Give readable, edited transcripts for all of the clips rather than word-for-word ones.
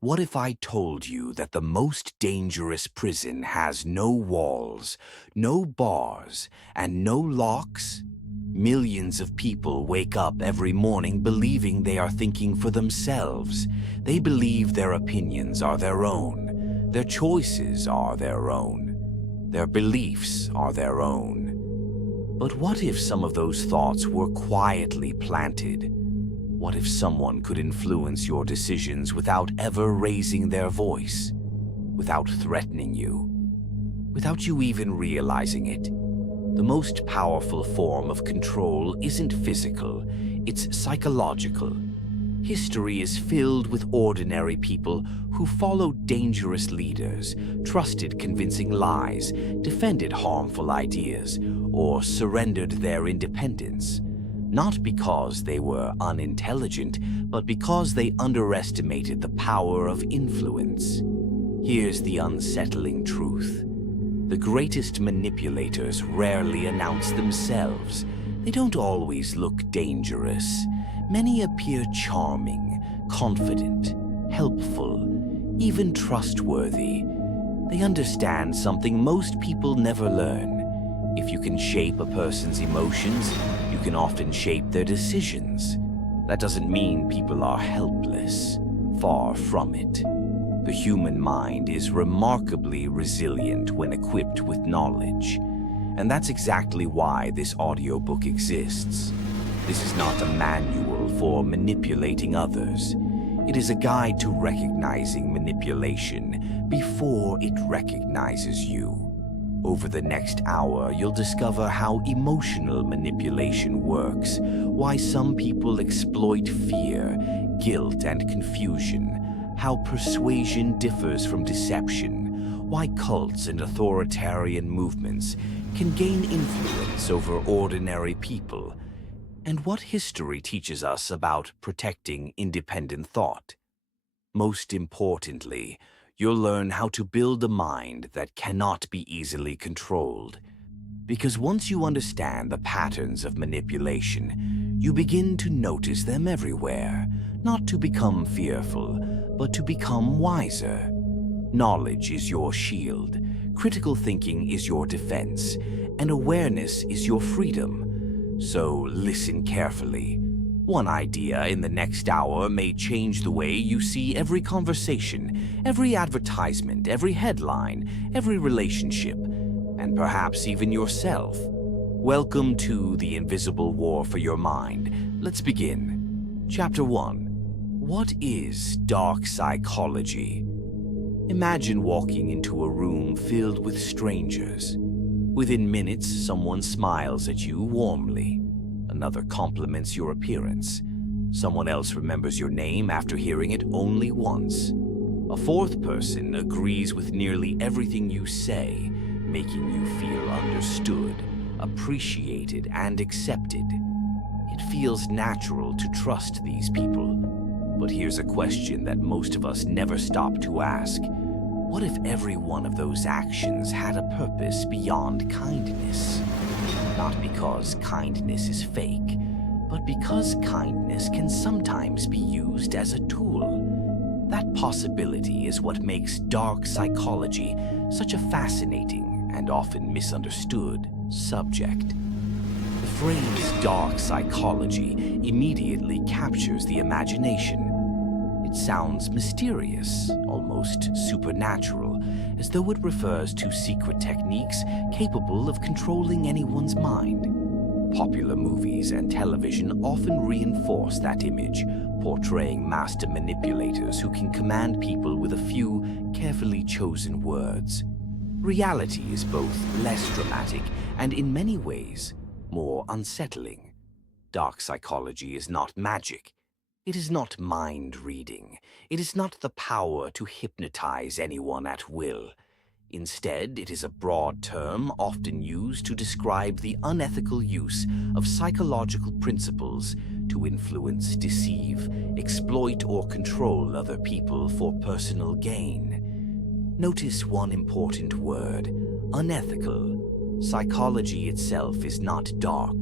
What if I told you that the most dangerous prison has no walls, no bars, and no locks? Millions of people wake up every morning believing they are thinking for themselves. They believe their opinions are their own. Their choices are their own. Their beliefs are their own. But what if some of those thoughts were quietly planted? What if someone could influence your decisions without ever raising their voice, without threatening you, without you even realizing it? The most powerful form of control isn't physical, it's psychological. History is filled with ordinary people who followed dangerous leaders, trusted convincing lies, defended harmful ideas, or surrendered their independence. Not because they were unintelligent, but because they underestimated the power of influence. Here's the unsettling truth. The greatest manipulators rarely announce themselves. They don't always look dangerous. Many appear charming, confident, helpful, even trustworthy. They understand something most people never learn. If you can shape a person's emotions, you can often shape their decisions. That doesn't mean people are helpless. Far from it. The human mind is remarkably resilient when equipped with knowledge. And that's exactly why this audiobook exists. This is not a manual for manipulating others. It is a guide to recognizing manipulation before it recognizes you. Over the next hour, you'll discover how emotional manipulation works, why some people exploit fear, guilt, and confusion, how persuasion differs from deception, why cults and authoritarian movements can gain influence over ordinary people, and what history teaches us about protecting independent thought. Most importantly, you'll learn how to build a mind that cannot be easily controlled. Because once you understand the patterns of manipulation, you begin to notice them everywhere, not to become fearful, but to become wiser. Knowledge is your shield, critical thinking is your defense, and awareness is your freedom. So listen carefully. One idea in the next hour may change the way you see every conversation, every advertisement, every headline, every relationship, and perhaps even yourself. Welcome to The Invisible War for Your Mind. Let's begin. Chapter 1. What is dark psychology? Imagine walking into a room filled with strangers. Within minutes, someone smiles at you warmly. Another compliments your appearance. Someone else remembers your name after hearing it only once. A fourth person agrees with nearly everything you say, making you feel understood, appreciated, and accepted. It feels natural to trust these people. But here's a question that most of us never stop to ask. What if every one of those actions had a purpose beyond kindness? Not because kindness is fake, but because kindness can sometimes be used as a tool. That possibility is what makes dark psychology such a fascinating and often misunderstood subject. The phrase dark psychology immediately captures the imagination. It sounds mysterious, almost supernatural, as though it refers to secret techniques capable of controlling anyone's mind. Popular movies and television often reinforce that image, portraying master manipulators who can command people with a few carefully chosen words. Reality is both less dramatic and, in many ways, more unsettling. Dark psychology is not magic. It is not mind reading. It is not the power to hypnotize anyone at will. Instead, it is a broad term often used to describe the unethical use of psychological principles to influence, deceive, exploit, or control other people for personal gain. Notice one important word: unethical. Psychology itself is not dark.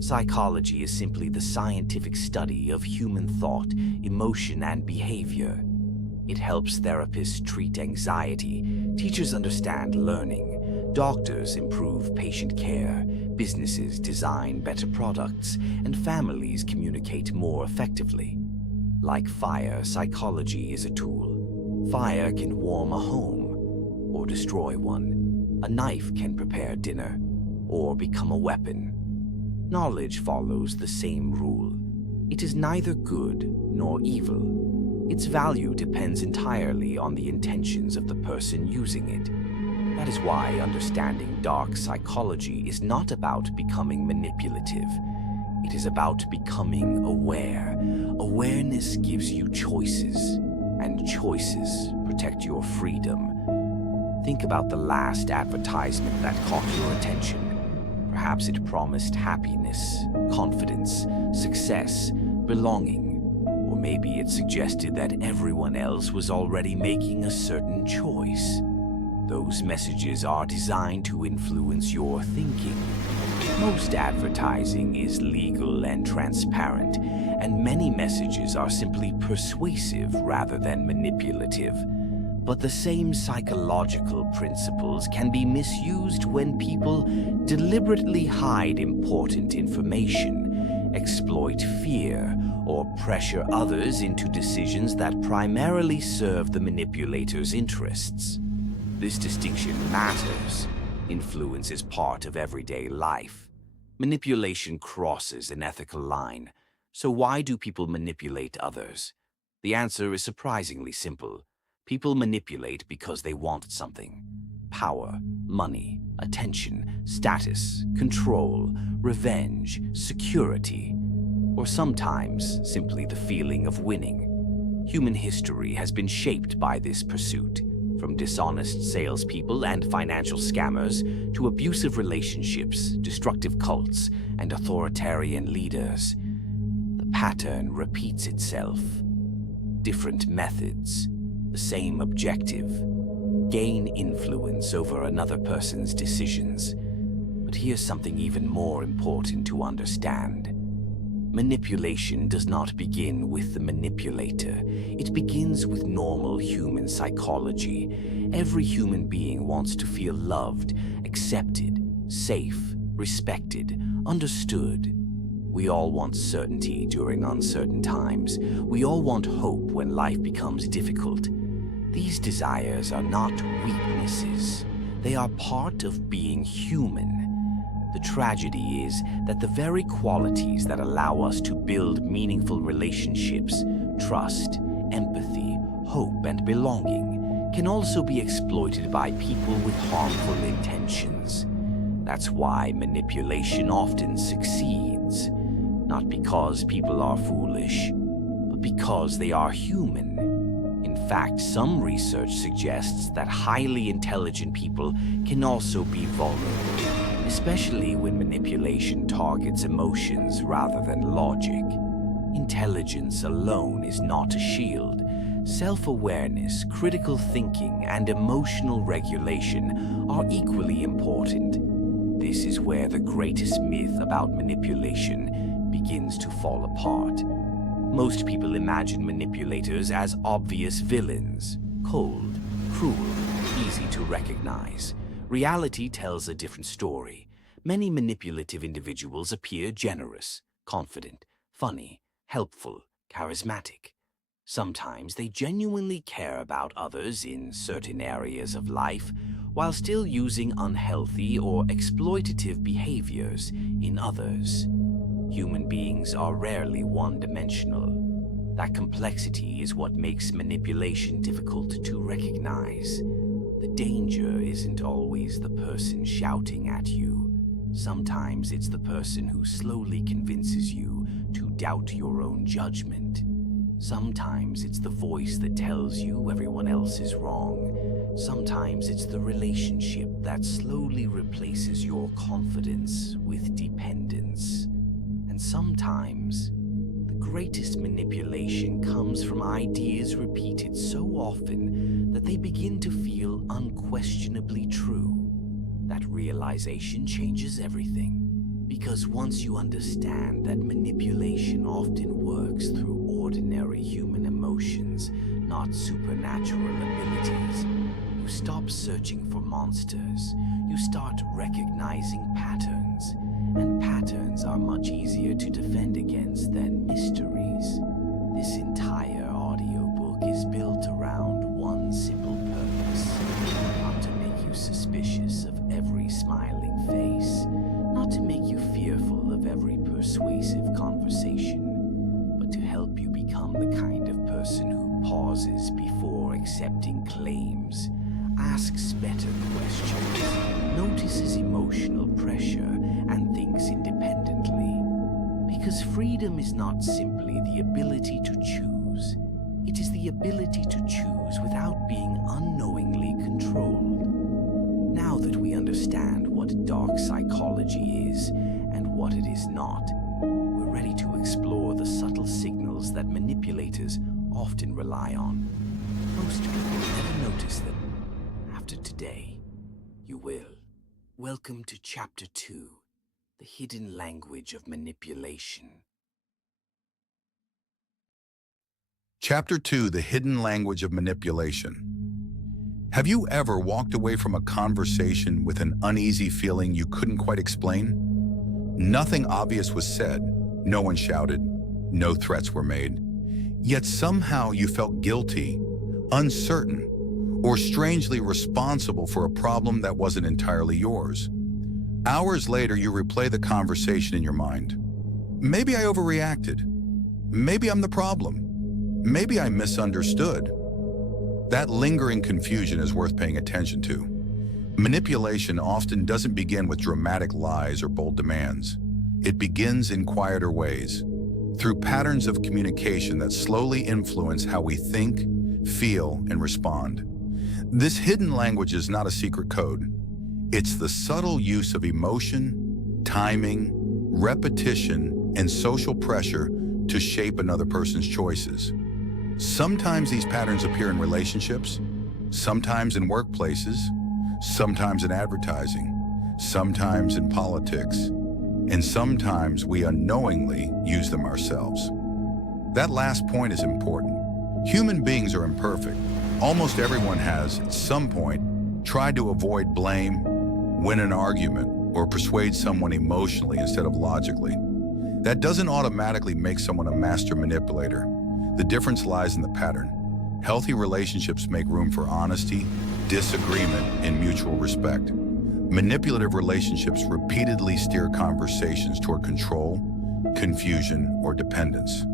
Psychology is simply the scientific study of human thought, emotion, and behavior. It helps therapists treat anxiety, teachers understand learning, doctors improve patient care, businesses design better products, and families communicate more effectively. Like fire, psychology is a tool. Fire can warm a home or destroy one. A knife can prepare dinner or become a weapon. Knowledge follows the same rule. It is neither good nor evil. Its value depends entirely on the intentions of the person using it. That is why understanding dark psychology is not about becoming manipulative. It is about becoming aware. Awareness gives you choices, and choices protect your freedom. Think about the last advertisement that caught your attention. Perhaps it promised happiness, confidence, success, belonging. Or maybe it suggested that everyone else was already making a certain choice. Those messages are designed to influence your thinking. Most advertising is legal and transparent, and many messages are simply persuasive rather than manipulative. But the same psychological principles can be misused when people deliberately hide important information, exploit fear, or pressure others into decisions that primarily serve the manipulator's interests. This distinction matters. Influence is part of everyday life. Manipulation crosses an ethical line. So why do people manipulate others? The answer is surprisingly simple. People manipulate because they want something. Power, money, attention, status, control, revenge, security, or sometimes simply the feeling of winning. Human history has been shaped by this pursuit, from dishonest salespeople and financial scammers to abusive relationships, destructive cults, and authoritarian leaders. The pattern repeats itself. Different methods, the same objective: gain influence over another person's decisions. But here's something even more important to understand. Manipulation does not begin with the manipulator. It begins with normal human psychology. Every human being wants to feel loved, accepted, safe, respected, understood. We all want certainty during uncertain times. We all want hope when life becomes difficult. These desires are not weaknesses. They are part of being human. The tragedy is that the very qualities that allow us to build meaningful relationships, trust, empathy, hope, and belonging, can also be exploited by people with harmful intentions. That's why manipulation often succeeds, not because people are foolish, but because they are human. In fact, some research suggests that highly intelligent people can also be vulnerable, especially when manipulation targets emotions rather than logic. Intelligence alone is not a shield. Self-awareness, critical thinking, and emotional regulation are equally important. This is where the greatest myth about manipulation begins to fall apart. Most people imagine manipulators as obvious villains, cold, cruel, easy to recognize. Reality tells a different story. Many manipulative individuals appear generous, confident, funny, helpful, charismatic. Sometimes they genuinely care about others in certain areas of life, while still using unhealthy or exploitative behaviors in others. Human beings are rarely one-dimensional. That complexity is what makes manipulation difficult to recognize. The danger isn't always the person shouting at you. Sometimes it's the person who slowly convinces you to doubt your own judgment. Sometimes it's the voice that tells you everyone else is wrong. Sometimes it's the relationship that slowly replaces your confidence with dependence. And sometimes, the greatest manipulation comes from ideas repeated so often that they begin to feel unquestionably true. That realization changes everything, because once you understand that manipulation often works through ordinary human emotions, not supernatural abilities. You stop searching for monsters. You start recognizing patterns. And patterns are much easier to defend against than mysteries. This entire audiobook is built around one simple purpose: not to make you suspicious of every smiling face, not to make you fearful of every persuasive conversation, but to help you become the kind of person who pauses before accepting claims, asks better questions, notices emotional pressure, and thinks independently. Because freedom is not simply the ability to choose. It is the ability to choose without being unknowingly controlled. Now that we understand what dark psychology is and what it is not, we're ready to explore the subtle signals that manipulators often rely on. Most people never notice them. After today, you will. Welcome to Chapter 2, The Hidden Language of Manipulation. Chapter 2, The Hidden Language of Manipulation. Have you ever walked away from a conversation with an uneasy feeling you couldn't quite explain? Nothing obvious was said, no one shouted, no threats were made. Yet somehow you felt guilty, uncertain, or strangely responsible for a problem that wasn't entirely yours. Hours later, you replay the conversation in your mind. Maybe I overreacted. Maybe I'm the problem. Maybe I misunderstood. That lingering confusion is worth paying attention to. Manipulation often doesn't begin with dramatic lies or bold demands. It begins in quieter ways, through patterns of communication that slowly influence how we think, feel, and respond. This hidden language is not a secret code. It's the subtle use of emotion, timing, repetition, and social pressure to shape another person's choices. Sometimes these patterns appear in relationships, sometimes in workplaces, sometimes in advertising, sometimes in politics, and sometimes we unknowingly use them ourselves. That last point is important. Human beings are imperfect. Almost everyone has, at some point, tried to avoid blame, win an argument, or persuade someone emotionally instead of logically. That doesn't automatically make someone a master manipulator. The difference lies in the pattern. Healthy relationships make room for honesty, disagreement, and mutual respect. Manipulative relationships repeatedly steer conversations toward control, confusion, or dependence.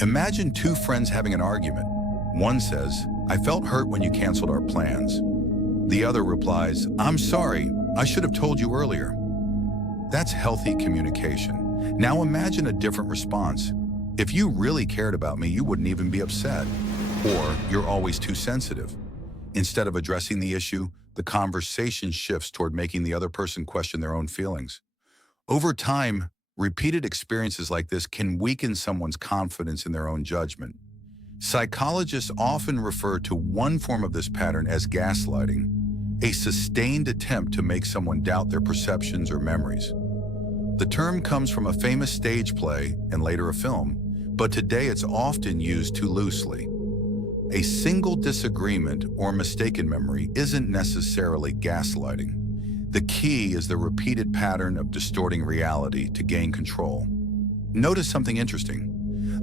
Imagine two friends having an argument. One says, "I felt hurt when you canceled our plans." The other replies, "I'm sorry, I should have told you earlier." That's healthy communication. Now imagine a different response. "If you really cared about me, you wouldn't even be upset." Or, "You're always too sensitive." Instead of addressing the issue, the conversation shifts toward making the other person question their own feelings. Over time, repeated experiences like this can weaken someone's confidence in their own judgment. Psychologists often refer to one form of this pattern as gaslighting, a sustained attempt to make someone doubt their perceptions or memories. The term comes from a famous stage play and later a film, but today it's often used too loosely. A single disagreement or mistaken memory isn't necessarily gaslighting. The key is the repeated pattern of distorting reality to gain control. Notice something interesting.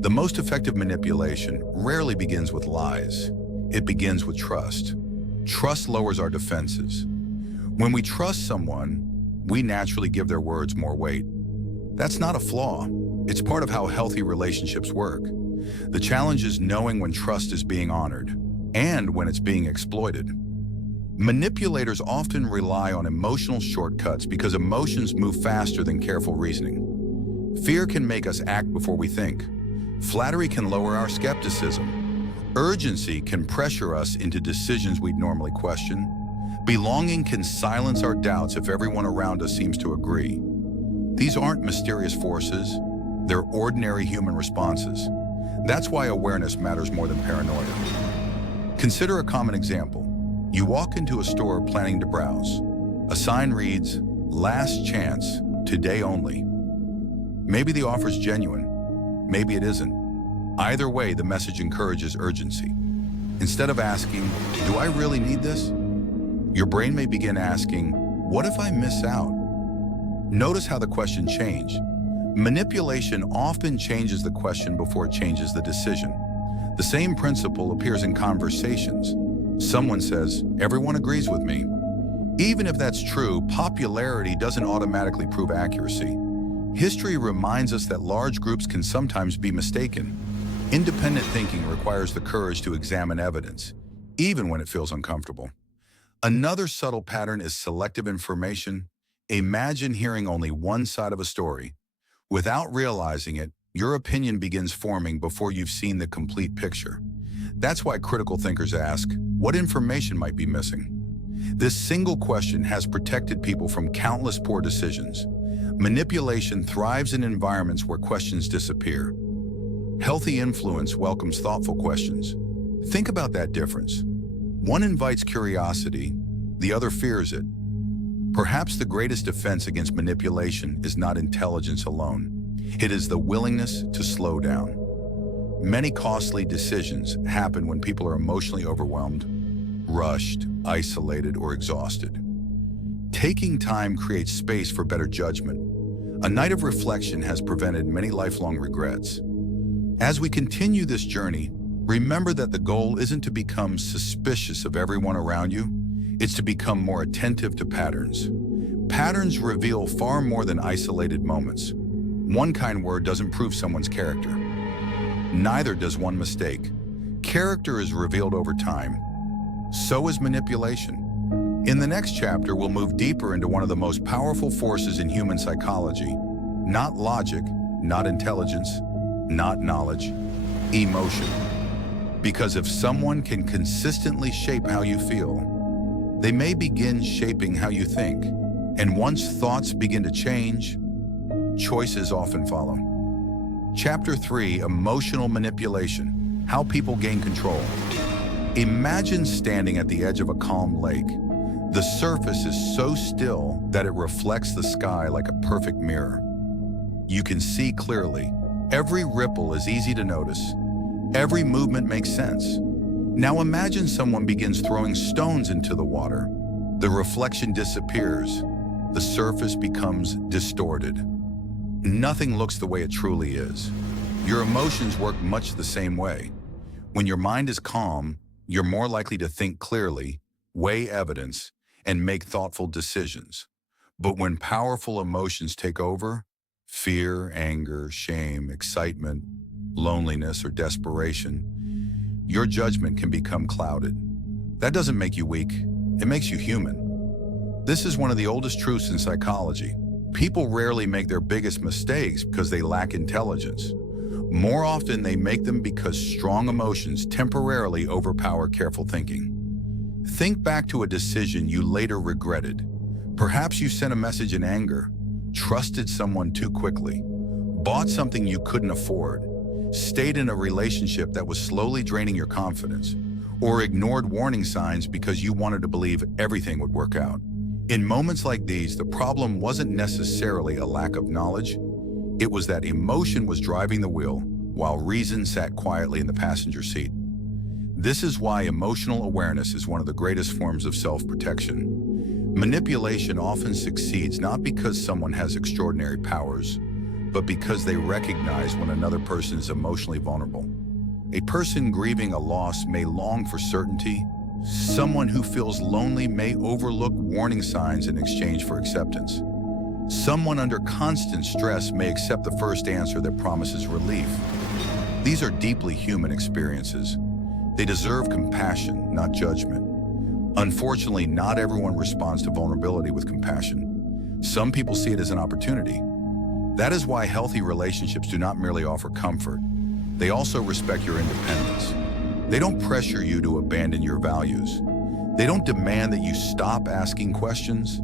The most effective manipulation rarely begins with lies. It begins with trust. Trust lowers our defenses. When we trust someone, we naturally give their words more weight. That's not a flaw. It's part of how healthy relationships work. The challenge is knowing when trust is being honored and when it's being exploited. Manipulators often rely on emotional shortcuts because emotions move faster than careful reasoning. Fear can make us act before we think. Flattery can lower our skepticism. Urgency can pressure us into decisions we'd normally question. Belonging can silence our doubts if everyone around us seems to agree. These aren't mysterious forces. They're ordinary human responses. That's why awareness matters more than paranoia. Consider a common example. You walk into a store planning to browse. A sign reads, "Last chance, today only." Maybe the offer's genuine. Maybe it isn't. Either way, the message encourages urgency. Instead of asking, "Do I really need this?" your brain may begin asking, "What if I miss out?" Notice how the question changed. Manipulation often changes the question before it changes the decision. The same principle appears in conversations. Someone says, "Everyone agrees with me." Even if that's true, popularity doesn't automatically prove accuracy. History reminds us that large groups can sometimes be mistaken. Independent thinking requires the courage to examine evidence, even when it feels uncomfortable. Another subtle pattern is selective information. Imagine hearing only one side of a story. Without realizing it, your opinion begins forming before you've seen the complete picture. That's why critical thinkers ask, what information might be missing? This single question has protected people from countless poor decisions. Manipulation thrives in environments where questions disappear. Healthy influence welcomes thoughtful questions. Think about that difference. One invites curiosity, the other fears it. Perhaps the greatest defense against manipulation is not intelligence alone. It is the willingness to slow down. Many costly decisions happen when people are emotionally overwhelmed, rushed, isolated, or exhausted. Taking time creates space for better judgment. A night of reflection has prevented many lifelong regrets. As we continue this journey, remember that the goal isn't to become suspicious of everyone around you. It's to become more attentive to patterns. Patterns reveal far more than isolated moments. One kind word doesn't prove someone's character. Neither does one mistake. Character is revealed over time. So is manipulation. In the next chapter, we'll move deeper into one of the most powerful forces in human psychology. Not logic, not intelligence, not knowledge, emotion. Because if someone can consistently shape how you feel, they may begin shaping how you think. And once thoughts begin to change, choices often follow. Chapter 3, Emotional Manipulation, How People Gain Control. Imagine standing at the edge of a calm lake. The surface is so still that it reflects the sky like a perfect mirror. You can see clearly. Every ripple is easy to notice. Every movement makes sense. Now imagine someone begins throwing stones into the water. The reflection disappears. The surface becomes distorted. Nothing looks the way it truly is. Your emotions work much the same way. When your mind is calm, you're more likely to think clearly, weigh evidence, and make thoughtful decisions. But when powerful emotions take over, fear, anger, shame, excitement, loneliness, or desperation, your judgment can become clouded. That doesn't make you weak, it makes you human. This is one of the oldest truths in psychology. People rarely make their biggest mistakes because they lack intelligence. More often, they make them because strong emotions temporarily overpower careful thinking. Think back to a decision you later regretted. Perhaps you sent a message in anger, trusted someone too quickly, bought something you couldn't afford, stayed in a relationship that was slowly draining your confidence, or ignored warning signs because you wanted to believe everything would work out. In moments like these, the problem wasn't necessarily a lack of knowledge. It was that emotion was driving the wheel while reason sat quietly in the passenger seat. This is why emotional awareness is one of the greatest forms of self-protection. Manipulation often succeeds not because someone has extraordinary powers, but because they recognize when another person is emotionally vulnerable. A person grieving a loss may long for certainty. Someone who feels lonely may overlook warning signs in exchange for acceptance. Someone under constant stress may accept the first answer that promises relief. These are deeply human experiences. They deserve compassion, not judgment. Unfortunately, not everyone responds to vulnerability with compassion. Some people see it as an opportunity. That is why healthy relationships do not merely offer comfort. They also respect your independence. They don't pressure you to abandon your values. They don't demand that you stop asking questions.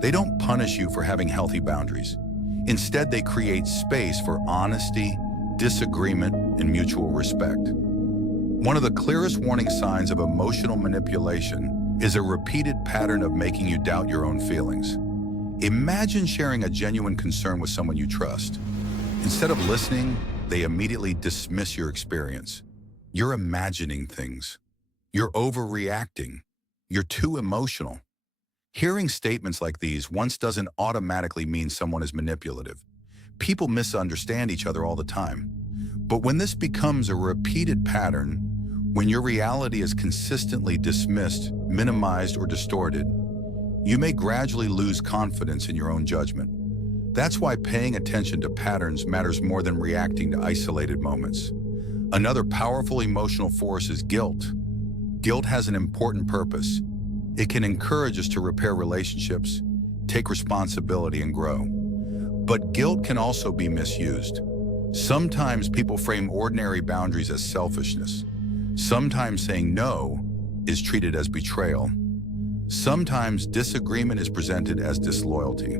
They don't punish you for having healthy boundaries. Instead, they create space for honesty, disagreement, and mutual respect. One of the clearest warning signs of emotional manipulation is a repeated pattern of making you doubt your own feelings. Imagine sharing a genuine concern with someone you trust. Instead of listening, they immediately dismiss your experience. You're imagining things. You're overreacting. You're too emotional. Hearing statements like these once doesn't automatically mean someone is manipulative. People misunderstand each other all the time. But when this becomes a repeated pattern, when your reality is consistently dismissed, minimized, or distorted, you may gradually lose confidence in your own judgment. That's why paying attention to patterns matters more than reacting to isolated moments. Another powerful emotional force is guilt. Guilt has an important purpose. It can encourage us to repair relationships, take responsibility, and grow. But guilt can also be misused. Sometimes people frame ordinary boundaries as selfishness. Sometimes saying no is treated as betrayal. Sometimes disagreement is presented as disloyalty.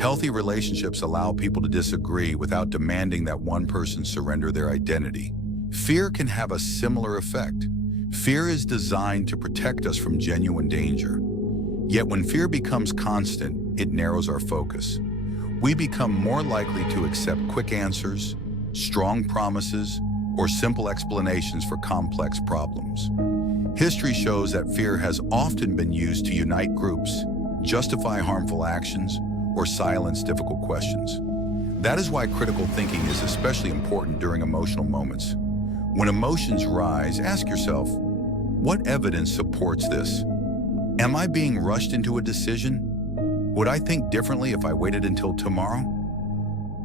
Healthy relationships allow people to disagree without demanding that one person surrender their identity. Fear can have a similar effect. Fear is designed to protect us from genuine danger. Yet when fear becomes constant, it narrows our focus. We become more likely to accept quick answers, strong promises, or simple explanations for complex problems. History shows that fear has often been used to unite groups, justify harmful actions, or silence difficult questions. That is why critical thinking is especially important during emotional moments. When emotions rise, ask yourself, what evidence supports this? Am I being rushed into a decision? Would I think differently if I waited until tomorrow?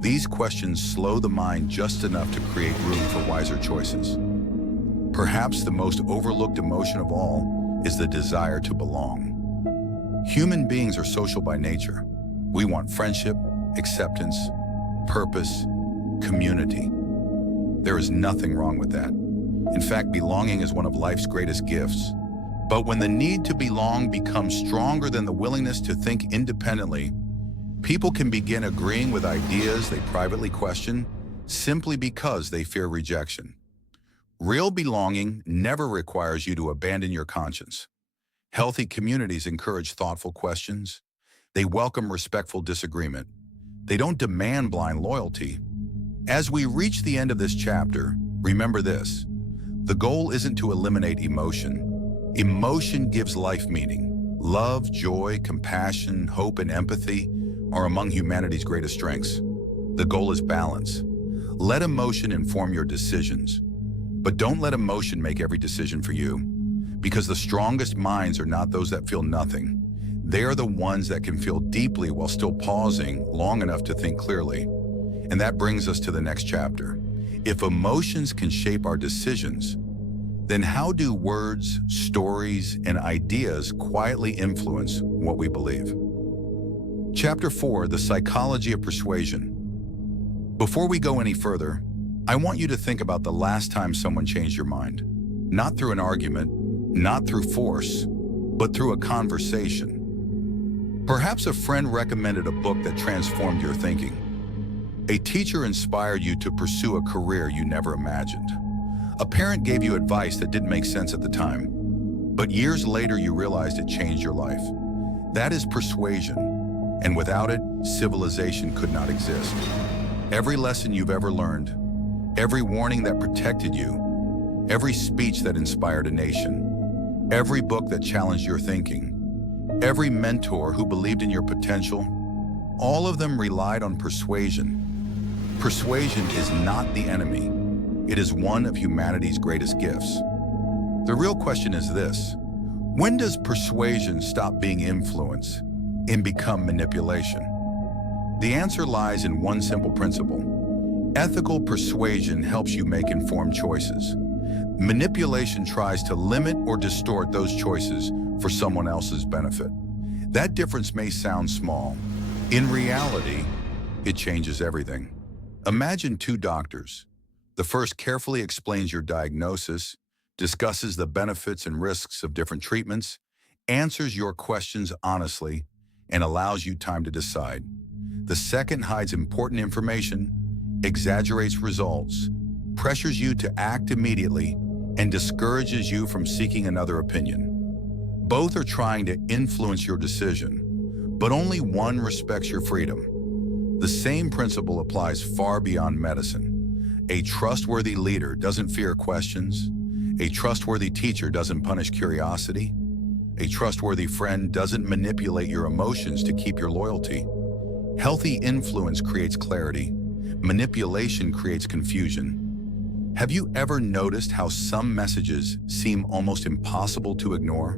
These questions slow the mind just enough to create room for wiser choices. Perhaps the most overlooked emotion of all is the desire to belong. Human beings are social by nature. We want friendship, acceptance, purpose, community. There is nothing wrong with that. In fact, belonging is one of life's greatest gifts. But when the need to belong becomes stronger than the willingness to think independently, people can begin agreeing with ideas they privately question simply because they fear rejection. Real belonging never requires you to abandon your conscience. Healthy communities encourage thoughtful questions. They welcome respectful disagreement. They don't demand blind loyalty. As we reach the end of this chapter, remember this. The goal isn't to eliminate emotion. Emotion gives life meaning. Love, joy, compassion, hope, and empathy are among humanity's greatest strengths. The goal is balance. Let emotion inform your decisions, but don't let emotion make every decision for you. Because the strongest minds are not those that feel nothing. They are the ones that can feel deeply while still pausing long enough to think clearly. And that brings us to the next chapter. If emotions can shape our decisions, then how do words, stories, and ideas quietly influence what we believe? Chapter 4, The Psychology of Persuasion. Before we go any further, I want you to think about the last time someone changed your mind. Not through an argument, not through force, but through a conversation. Perhaps a friend recommended a book that transformed your thinking. A teacher inspired you to pursue a career you never imagined. A parent gave you advice that didn't make sense at the time, but years later you realized it changed your life. That is persuasion, and without it, civilization could not exist. Every lesson you've ever learned, every warning that protected you, every speech that inspired a nation, every book that challenged your thinking, every mentor who believed in your potential, all of them relied on persuasion. Persuasion is not the enemy. It is one of humanity's greatest gifts. The real question is this: when does persuasion stop being influence and become manipulation? The answer lies in one simple principle. Ethical persuasion helps you make informed choices. Manipulation tries to limit or distort those choices for someone else's benefit. That difference may sound small. In reality, it changes everything. Imagine two doctors. The first carefully explains your diagnosis, discusses the benefits and risks of different treatments, answers your questions honestly, and allows you time to decide. The second hides important information, exaggerates results, pressures you to act immediately, and discourages you from seeking another opinion. Both are trying to influence your decision, but only one respects your freedom. The same principle applies far beyond medicine. A trustworthy leader doesn't fear questions. A trustworthy teacher doesn't punish curiosity. A trustworthy friend doesn't manipulate your emotions to keep your loyalty. Healthy influence creates clarity. Manipulation creates confusion. Have you ever noticed how some messages seem almost impossible to ignore?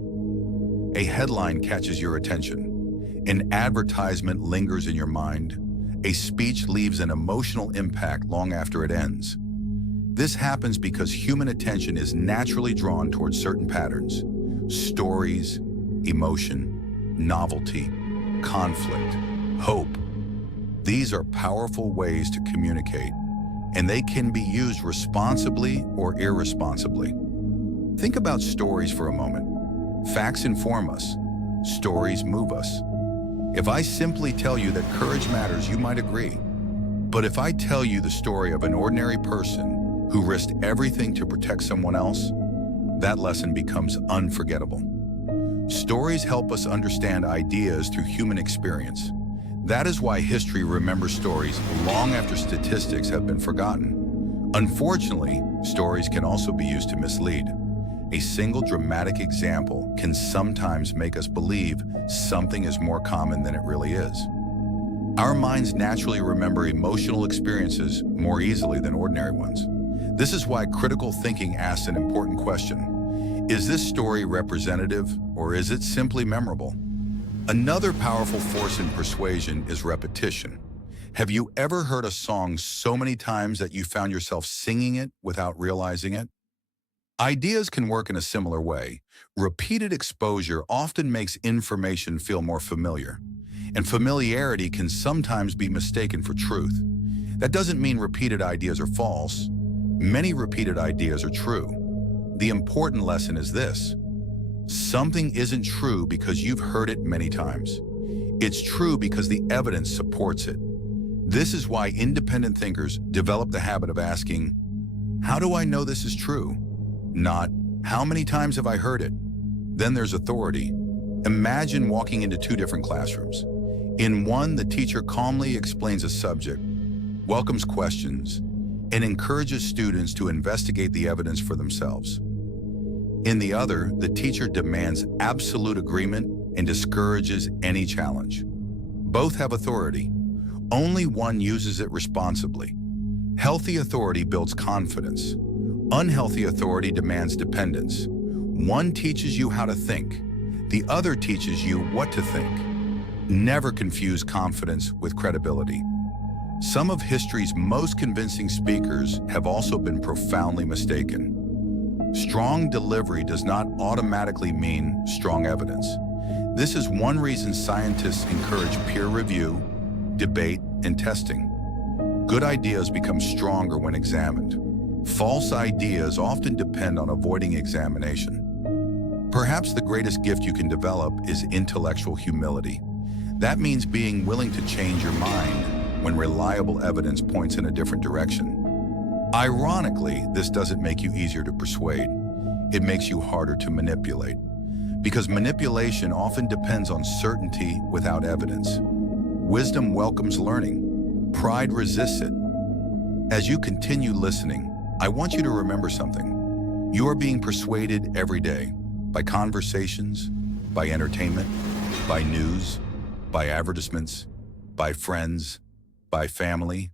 A headline catches your attention. An advertisement lingers in your mind. A speech leaves an emotional impact long after it ends. This happens because human attention is naturally drawn towards certain patterns: stories, emotion, novelty, conflict, hope. These are powerful ways to communicate, and they can be used responsibly or irresponsibly. Think about stories for a moment. Facts inform us. Stories move us. If I simply tell you that courage matters, you might agree. But if I tell you the story of an ordinary person who risked everything to protect someone else, that lesson becomes unforgettable. Stories help us understand ideas through human experience. That is why history remembers stories long after statistics have been forgotten. Unfortunately, stories can also be used to mislead. A single dramatic example can sometimes make us believe something is more common than it really is. Our minds naturally remember emotional experiences more easily than ordinary ones. This is why critical thinking asks an important question. Is this story representative, or is it simply memorable? Another powerful force in persuasion is repetition. Have you ever heard a song so many times that you found yourself singing it without realizing it? Ideas can work in a similar way. Repeated exposure often makes information feel more familiar, and familiarity can sometimes be mistaken for truth. That doesn't mean repeated ideas are false. Many repeated ideas are true. The important lesson is this: something isn't true because you've heard it many times. It's true because the evidence supports it. This is why independent thinkers develop the habit of asking, "How do I know this is true?" Not, "How many times have I heard it?" Then there's authority. Imagine walking into two different classrooms. In one, the teacher calmly explains a subject, welcomes questions, and encourages students to investigate the evidence for themselves. In the other, the teacher demands absolute agreement and discourages any challenge. Both have authority. Only one uses it responsibly. Healthy authority builds confidence. Unhealthy authority demands dependence. One teaches you how to think. The other teaches you what to think. Never confuse confidence with credibility. Some of history's most convincing speakers have also been profoundly mistaken. Strong delivery does not automatically mean strong evidence. This is one reason scientists encourage peer review, debate, and testing. Good ideas become stronger when examined. False ideas often depend on avoiding examination. Perhaps the greatest gift you can develop is intellectual humility. That means being willing to change your mind when reliable evidence points in a different direction. Ironically, this doesn't make you easier to persuade. It makes you harder to manipulate, because manipulation often depends on certainty without evidence. Wisdom welcomes learning. Pride resists it. As you continue listening, I want you to remember something. You are being persuaded every day by conversations, by entertainment, by news, by advertisements, by friends, by family,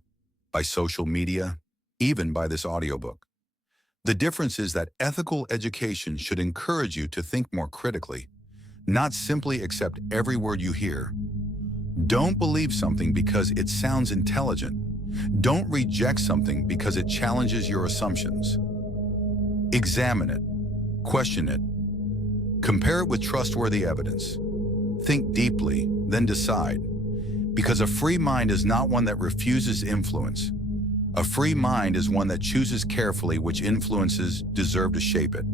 by social media, even by this audiobook. The difference is that ethical education should encourage you to think more critically, not simply accept every word you hear. Don't believe something because it sounds intelligent. Don't reject something because it challenges your assumptions. Examine it, question it, compare it with trustworthy evidence. Think deeply, then decide. Because a free mind is not one that refuses influence. A free mind is one that chooses carefully which influences deserve to shape it.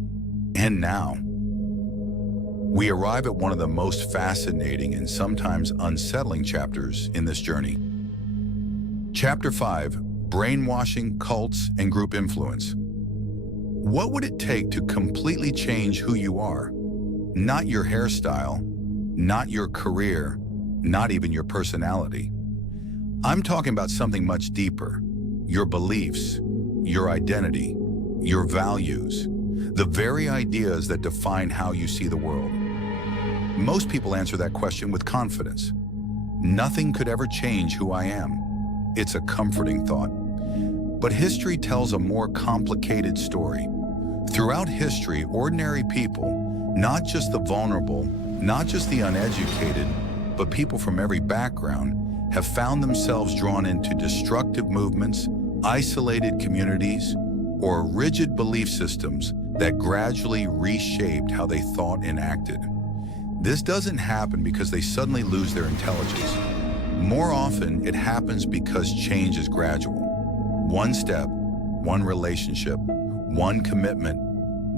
And now, we arrive at one of the most fascinating and sometimes unsettling chapters in this journey. Chapter 5, Brainwashing, Cults, and Group Influence. What would it take to completely change who you are? Not your hairstyle, not your career, not even your personality. I'm talking about something much deeper. Your beliefs, your identity, your values. The very ideas that define how you see the world. Most people answer that question with confidence. Nothing could ever change who I am. It's a comforting thought. But history tells a more complicated story. Throughout history, ordinary people, not just the vulnerable, not just the uneducated, but people from every background, have found themselves drawn into destructive movements, isolated communities, or rigid belief systems that gradually reshaped how they thought and acted. This doesn't happen because they suddenly lose their intelligence. More often, it happens because change is gradual. One step, one relationship, one commitment,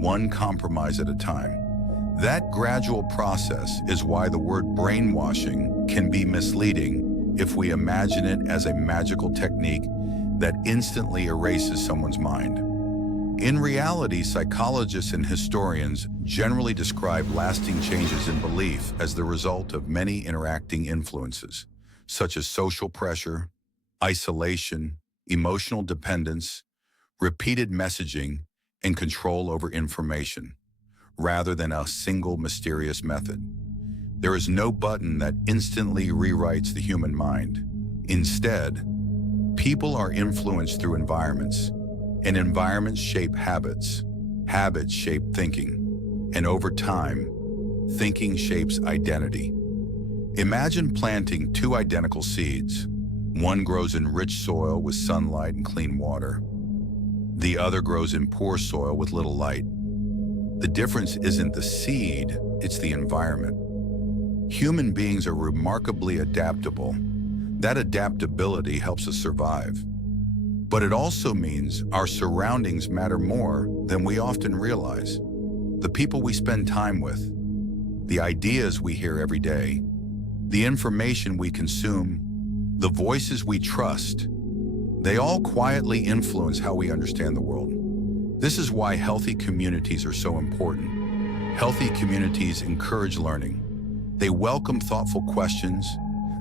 one compromise at a time. That gradual process is why the word brainwashing can be misleading if we imagine it as a magical technique that instantly erases someone's mind. In reality, psychologists and historians generally describe lasting changes in belief as the result of many interacting influences, such as social pressure, isolation, emotional dependence, repeated messaging, and control over information, rather than a single mysterious method. There is no button that instantly rewrites the human mind. Instead, people are influenced through environments, and environments shape habits. Habits shape thinking, and over time, thinking shapes identity. Imagine planting two identical seeds. One grows in rich soil with sunlight and clean water. The other grows in poor soil with little light. The difference isn't the seed, it's the environment. Human beings are remarkably adaptable. That adaptability helps us survive. But it also means our surroundings matter more than we often realize. The people we spend time with, the ideas we hear every day, the information we consume, the voices we trust, they all quietly influence how we understand the world. This is why healthy communities are so important. Healthy communities encourage learning. They welcome thoughtful questions.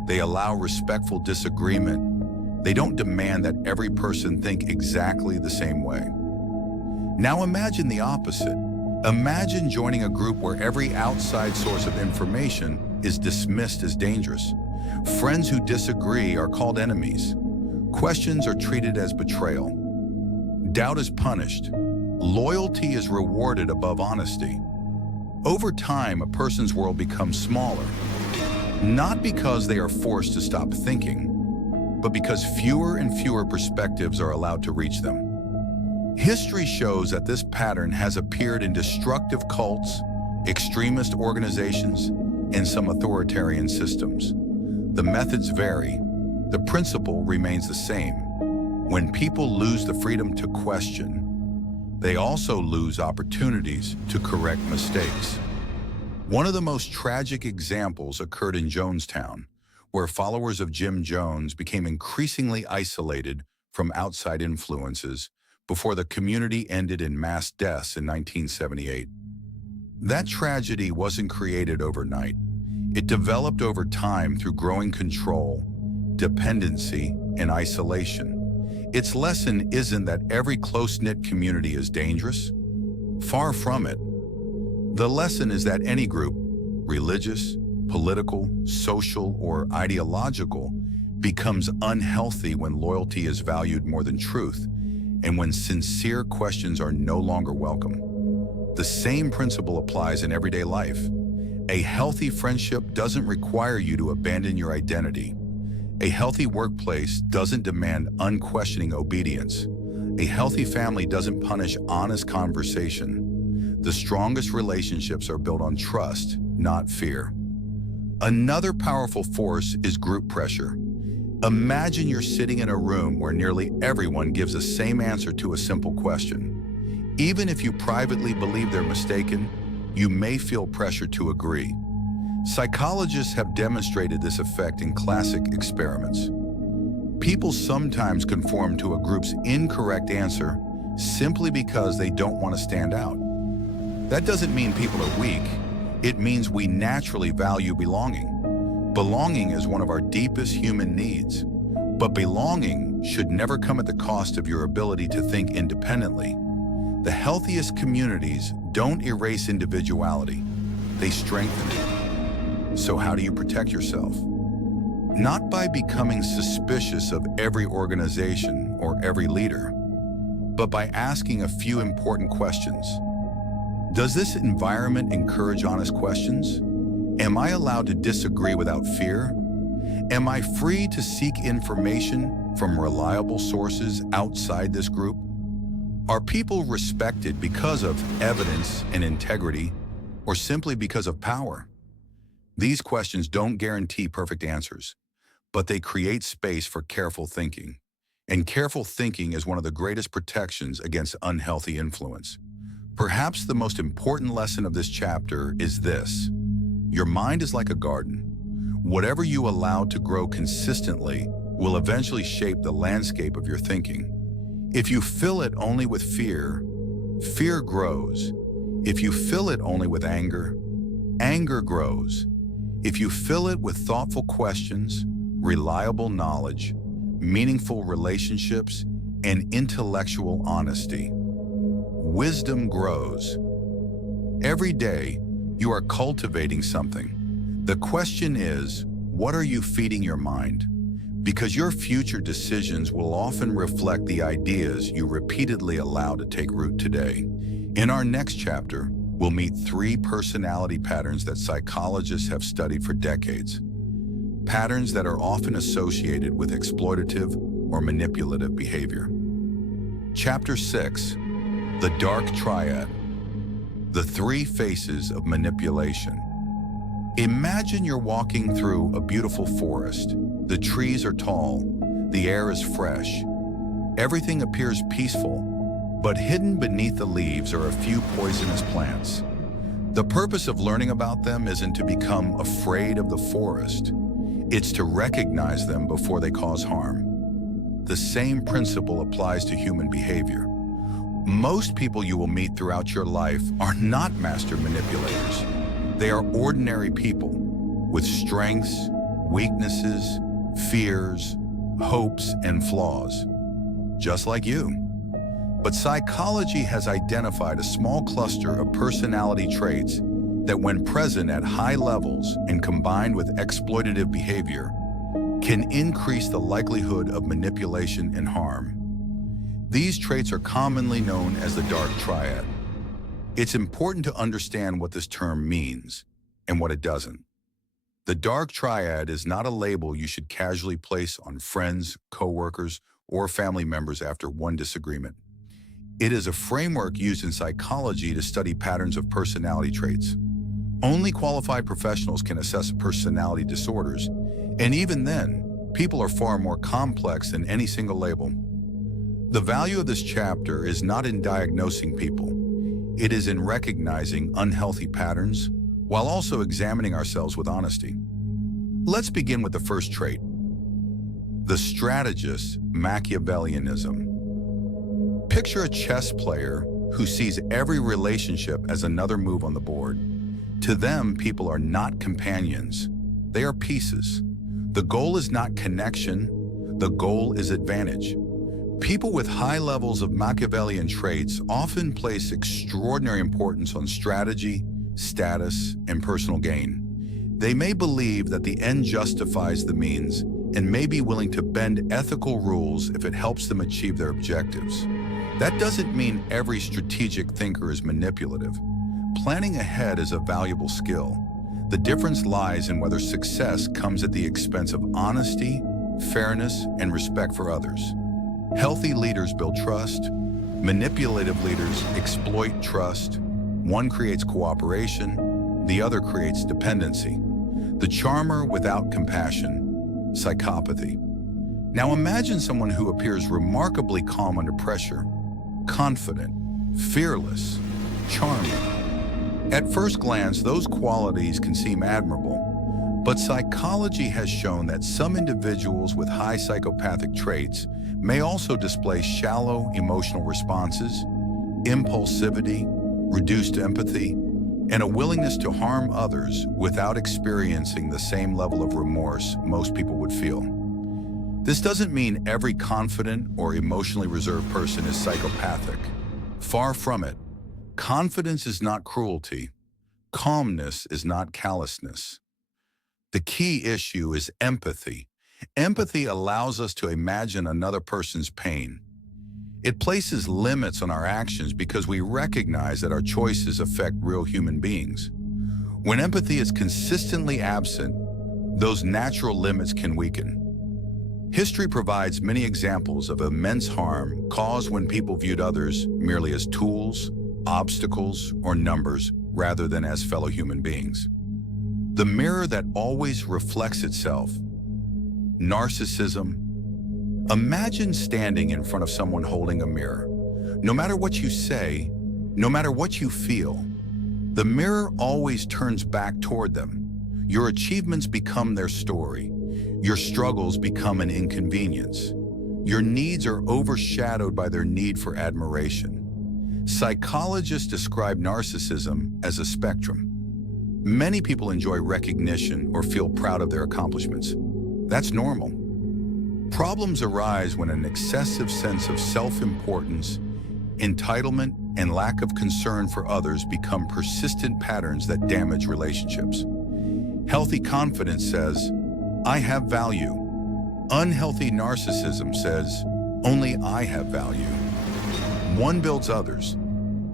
They allow respectful disagreement. They don't demand that every person think exactly the same way. Now imagine the opposite. Imagine joining a group where every outside source of information is dismissed as dangerous. Friends who disagree are called enemies. Questions are treated as betrayal. Doubt is punished. Loyalty is rewarded above honesty. Over time, a person's world becomes smaller, not because they are forced to stop thinking, but because fewer and fewer perspectives are allowed to reach them. History shows that this pattern has appeared in destructive cults, extremist organizations, and some authoritarian systems. The methods vary. The principle remains the same. When people lose the freedom to question, they also lose opportunities to correct mistakes. One of the most tragic examples occurred in Jonestown, where followers of Jim Jones became increasingly isolated from outside influences before the community ended in mass deaths in 1978. That tragedy wasn't created overnight. It developed over time through growing control, dependency, and isolation. Its lesson isn't that every close-knit community is dangerous. Far from it. The lesson is that any group, religious, political, social, or ideological, becomes unhealthy when loyalty is valued more than truth, and when sincere questions are no longer welcome. The same principle applies in everyday life. A healthy friendship doesn't require you to abandon your identity. A healthy workplace doesn't demand unquestioning obedience. A healthy family doesn't punish honest conversation. The strongest relationships are built on trust, not fear. Another powerful force is group pressure. Imagine you're sitting in a room where nearly everyone gives the same answer to a simple question. Even if you privately believe they're mistaken, you may feel pressure to agree. Psychologists have demonstrated this effect in classic experiments. People sometimes conform to a group's incorrect answer simply because they don't want to stand out. That doesn't mean people are weak. It means we naturally value belonging. Belonging is one of our deepest human needs, but belonging should never come at the cost of your ability to think independently. The healthiest communities don't erase individuality, they strengthen it. So how do you protect yourself? Not by becoming suspicious of every organization or every leader, but by asking a few important questions. Does this environment encourage honest questions? Am I allowed to disagree without fear? Am I free to seek information from reliable sources outside this group? Are people respected because of evidence and integrity, or simply because of power? These questions don't guarantee perfect answers, but they create space for careful thinking. And careful thinking is one of the greatest protections against unhealthy influence. Perhaps the most important lesson of this chapter is this: your mind is like a garden. Whatever you allow to grow consistently will eventually shape the landscape of your thinking. If you fill it only with fear, fear grows. If you fill it only with anger, anger grows. If you fill it with thoughtful questions, reliable knowledge, meaningful relationships, and intellectual honesty, wisdom grows. Every day, you are cultivating something. The question is, what are you feeding your mind? Because your future decisions will often reflect the ideas you repeatedly allow to take root today. In our next chapter, we'll meet 3 personality patterns that psychologists have studied for decades. Patterns that are often associated with exploitative or manipulative behavior. Chapter 6, The Dark Triad, the 3 faces of manipulation. Imagine you're walking through a beautiful forest. The trees are tall, the air is fresh. Everything appears peaceful, but hidden beneath the leaves are a few poisonous plants. The purpose of learning about them isn't to become afraid of the forest. It's to recognize them before they cause harm. The same principle applies to human behavior. Most people you will meet throughout your life are not master manipulators. They are ordinary people with strengths, weaknesses, fears, hopes, and flaws, just like you. But psychology has identified a small cluster of personality traits that, when present at high levels and combined with exploitative behavior, can increase the likelihood of manipulation and harm. These traits are commonly known as the dark triad. It's important to understand what this term means and what it doesn't. The dark triad is not a label you should casually place on friends, coworkers, or family members after one disagreement. It is a framework used in psychology to study patterns of personality traits. Only qualified professionals can assess personality disorders, and even then, people are far more complex than any single label. The value of this chapter is not in diagnosing people. It is in recognizing unhealthy patterns while also examining ourselves with honesty. Let's begin with the first trait, the strategist's Machiavellianism. Picture a chess player who sees every relationship as another move on the board. To them, people are not companions. They are pieces. The goal is not connection. The goal is advantage. People with high levels of Machiavellian traits often place extraordinary importance on strategy, status, and personal gain. They may believe that the end justifies the means and may be willing to bend ethical rules if it helps them achieve their objectives. That doesn't mean every strategic thinker is manipulative. Planning ahead is a valuable skill. The difference lies in whether success comes at the expense of honesty, fairness, and respect for others. Healthy leaders build trust. Manipulative leaders exploit trust. One creates cooperation, the other creates dependency. The charmer without compassion, psychopathy. Now imagine someone who appears remarkably calm under pressure, confident, fearless, charming. At first glance, those qualities can seem admirable, but psychology has shown that some individuals with high psychopathic traits may also display shallow emotional responses, impulsivity, reduced empathy, and a willingness to harm others without experiencing the same level of remorse most people would feel. This doesn't mean every confident or emotionally reserved person is psychopathic. Far from it. Confidence is not cruelty. Calmness is not callousness. The key issue is empathy. Empathy allows us to imagine another person's pain. It places limits on our actions because we recognize that our choices affect real human beings. When empathy is consistently absent, those natural limits can weaken. History provides many examples of immense harm caused when people viewed others merely as tools, obstacles, or numbers rather than as fellow human beings. The mirror that always reflects itself. Narcissism. Imagine standing in front of someone holding a mirror. No matter what you say, no matter what you feel, the mirror always turns back toward them. Your achievements become their story. Your struggles become an inconvenience. Your needs are overshadowed by their need for admiration. Psychologists describe narcissism as a spectrum. Many people enjoy recognition or feel proud of their accomplishments. That's normal. Problems arise when an excessive sense of self-importance, entitlement, and lack of concern for others become persistent patterns that damage relationships. Healthy confidence says, I have value. Unhealthy narcissism says, only I have value. One builds others.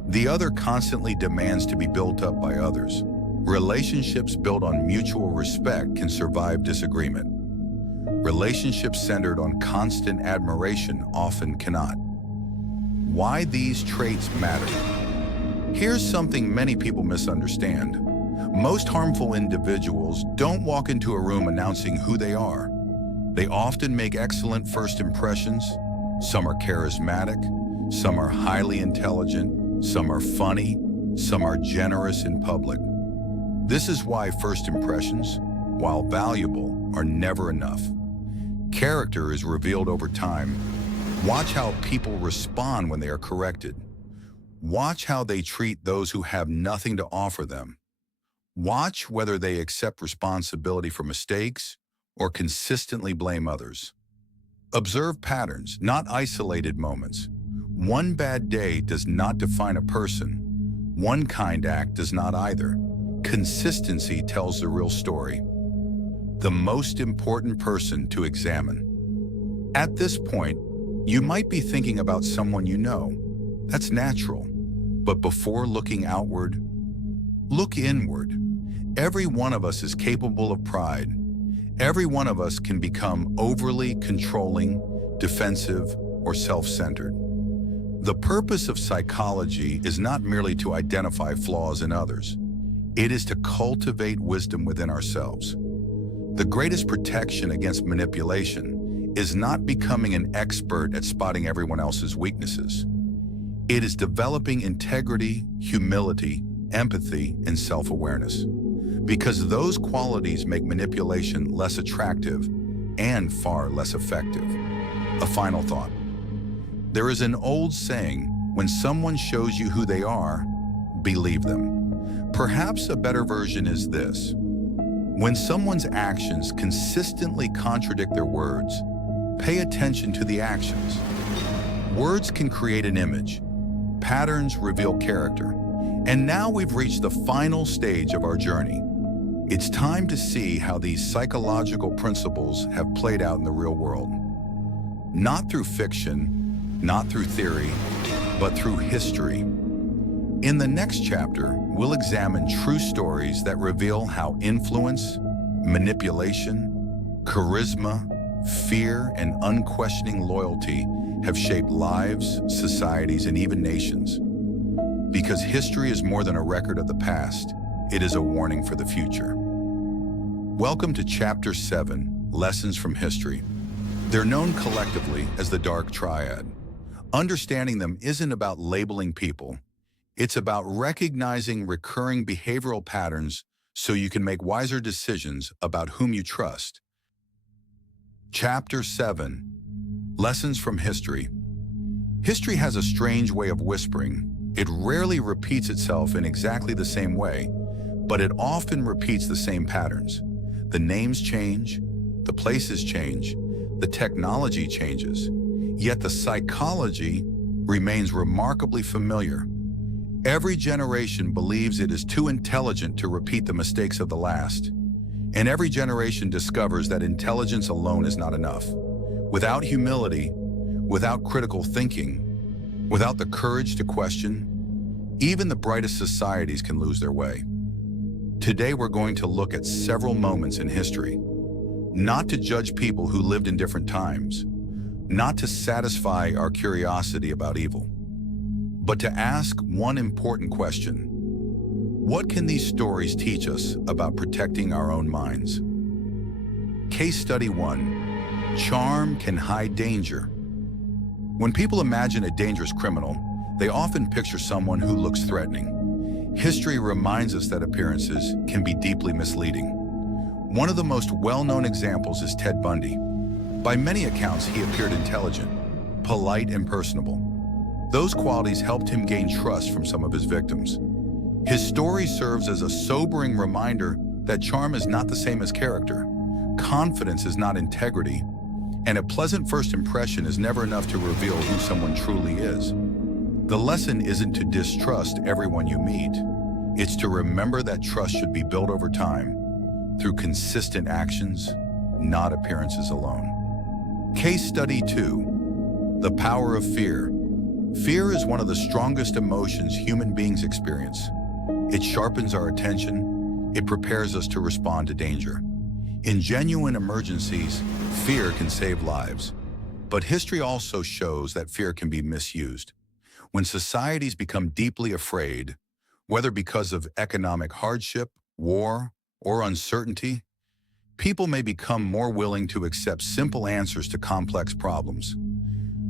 The other constantly demands to be built up by others. Relationships built on mutual respect can survive disagreement. Relationships centered on constant admiration often cannot. Why these traits matter. Here's something many people misunderstand. Most harmful individuals don't walk into a room announcing who they are. They often make excellent first impressions. Some are charismatic, some are highly intelligent, some are funny, some are generous in public. This is why first impressions, while valuable, are never enough. Character is revealed over time. Watch how people respond when they are corrected. Watch how they treat those who have nothing to offer them. Watch whether they accept responsibility for mistakes or consistently blame others. Observe patterns, not isolated moments. One bad day does not define a person. One kind act does not either. Consistency tells the real story. The most important person to examine. At this point, you might be thinking about someone you know. That's natural. But before looking outward, look inward. Every one of us is capable of pride. Every one of us can become overly controlling, defensive, or self-centered. The purpose of psychology is not merely to identify flaws in others. It is to cultivate wisdom within ourselves. The greatest protection against manipulation is not becoming an expert at spotting everyone else's weaknesses. It is developing integrity, humility, empathy, and self-awareness. Because those qualities make manipulation less attractive and far less effective. A final thought. There is an old saying, when someone shows you who they are, believe them. Perhaps a better version is this. When someone's actions consistently contradict their words, pay attention to the actions. Words can create an image. Patterns reveal character. And now we've reached the final stage of our journey. It's time to see how these psychological principles have played out in the real world. Not through fiction, not through theory, but through history. In the next chapter, we'll examine true stories that reveal how influence, manipulation, charisma, fear, and unquestioning loyalty have shaped lives, societies, and even nations. Because history is more than a record of the past, it is a warning for the future. Welcome to Chapter 7, Lessons from History. They're known collectively as the Dark Triad. Understanding them isn't about labeling people. It's about recognizing recurring behavioral patterns so you can make wiser decisions about whom you trust. Chapter 7, Lessons from History. History has a strange way of whispering. It rarely repeats itself in exactly the same way, but it often repeats the same patterns. The names change, the places change, the technology changes, yet the psychology remains remarkably familiar. Every generation believes it is too intelligent to repeat the mistakes of the last, and every generation discovers that intelligence alone is not enough. Without humility, without critical thinking, without the courage to question, even the brightest societies can lose their way. Today we're going to look at several moments in history, not to judge people who lived in different times, not to satisfy our curiosity about evil, but to ask one important question. What can these stories teach us about protecting our own minds? Case Study 1. Charm can hide danger. When people imagine a dangerous criminal, they often picture someone who looks threatening. History reminds us that appearances can be deeply misleading. One of the most well-known examples is Ted Bundy. By many accounts, he appeared intelligent, polite, and personable. Those qualities helped him gain trust from some of his victims. His story serves as a sobering reminder that charm is not the same as character, confidence is not integrity, and a pleasant first impression is never enough to reveal who someone truly is. The lesson isn't to distrust everyone you meet. It's to remember that trust should be built over time, through consistent actions, not appearances alone. Case Study 2. The Power of Fear. Fear is one of the strongest emotions human beings experience. It sharpens our attention. It prepares us to respond to danger. In genuine emergencies, fear can save lives. But history also shows that fear can be misused. When societies become deeply afraid, whether because of economic hardship, war, or uncertainty, people may become more willing to accept simple answers to complex problems.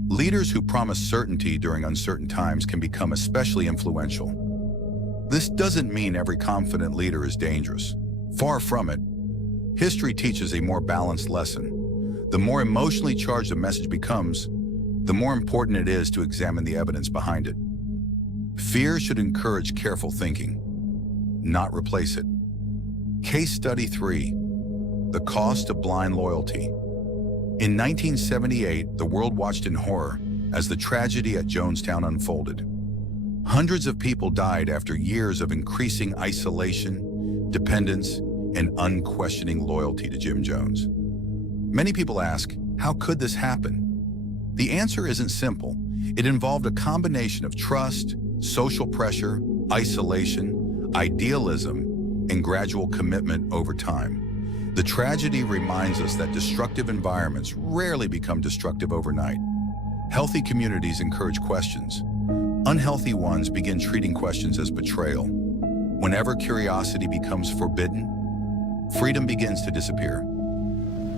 Leaders who promise certainty during uncertain times can become especially influential. This doesn't mean every confident leader is dangerous. Far from it. History teaches a more balanced lesson. The more emotionally charged a message becomes, the more important it is to examine the evidence behind it. Fear should encourage careful thinking, not replace it. Case Study 3. The Cost of Blind Loyalty. In 1978, the world watched in horror as the tragedy at Jonestown unfolded. Hundreds of people died after years of increasing isolation, dependence, and unquestioning loyalty to Jim Jones. Many people ask, how could this happen? The answer isn't simple. It involved a combination of trust, social pressure, isolation, idealism, and gradual commitment over time. The tragedy reminds us that destructive environments rarely become destructive overnight. Healthy communities encourage questions. Unhealthy ones begin treating questions as betrayal. Whenever curiosity becomes forbidden, freedom begins to disappear.